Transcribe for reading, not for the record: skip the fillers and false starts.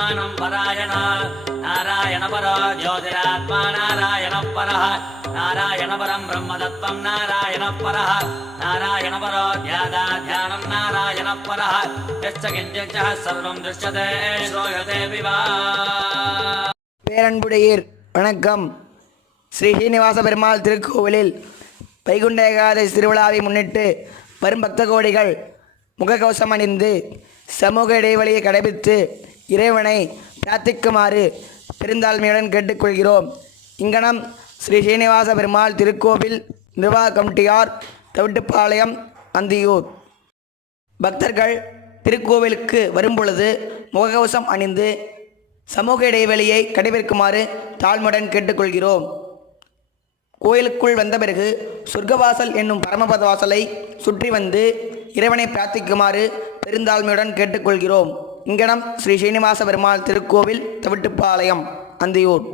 आत्मानं परायण नारायण परो ज्योतिरात्मा नारायण परः नारायण परं ब्रह्मतत्त्वं नारायण परः नारायण परो ध्यानं नारायण परः यश्च किञ्चित् सर्वं दृश्यते श्रूयते विवा। பேரன்புடையீர் வணக்கம். ஸ்ரீ ஸ்ரீனிவாச பெருமாள் திருக்கோவிலில் வைகுண்ட ஏகாதசி திருவிழாவை முன்னிட்டு வரும் பக்த கோடிகள் முகக்கவசம் அணிந்து சமூக இடைவெளியை கடைபிடித்து இறைவனை பிரார்த்திக்குமாறு பெருந்தாழ்மையுடன் கேட்டுக்கொள்கிறோம். இங்கனம் ஸ்ரீ ஸ்ரீனிவாச பெருமாள் திருக்கோவில் நிர்வாக கமிட்டியார், தவிட்டுப்பாளையம், அந்தியூர். பக்தர்கள் திருக்கோவிலுக்கு வரும்பொழுது முகக்கவசம் அணிந்து சமூக இடைவெளியை கடைபிடிக்குமாறு தாழ்மையுடன் கேட்டுக்கொள்கிறோம். கோயிலுக்குள் வந்த பிறகு சொர்க்கவாசல் என்னும் பரமபத வாசலை சுற்றி வந்து இறைவனை பிரார்த்திக்குமாறு பெருந்தாழ்மையுடன் கேட்டுக்கொள்கிறோம். இங்கனம் ஸ்ரீ ஸ்ரீனிவாச பெருமாள் திருக்கோவில், தவிட்டுப்பாளையம், அந்தியூர்.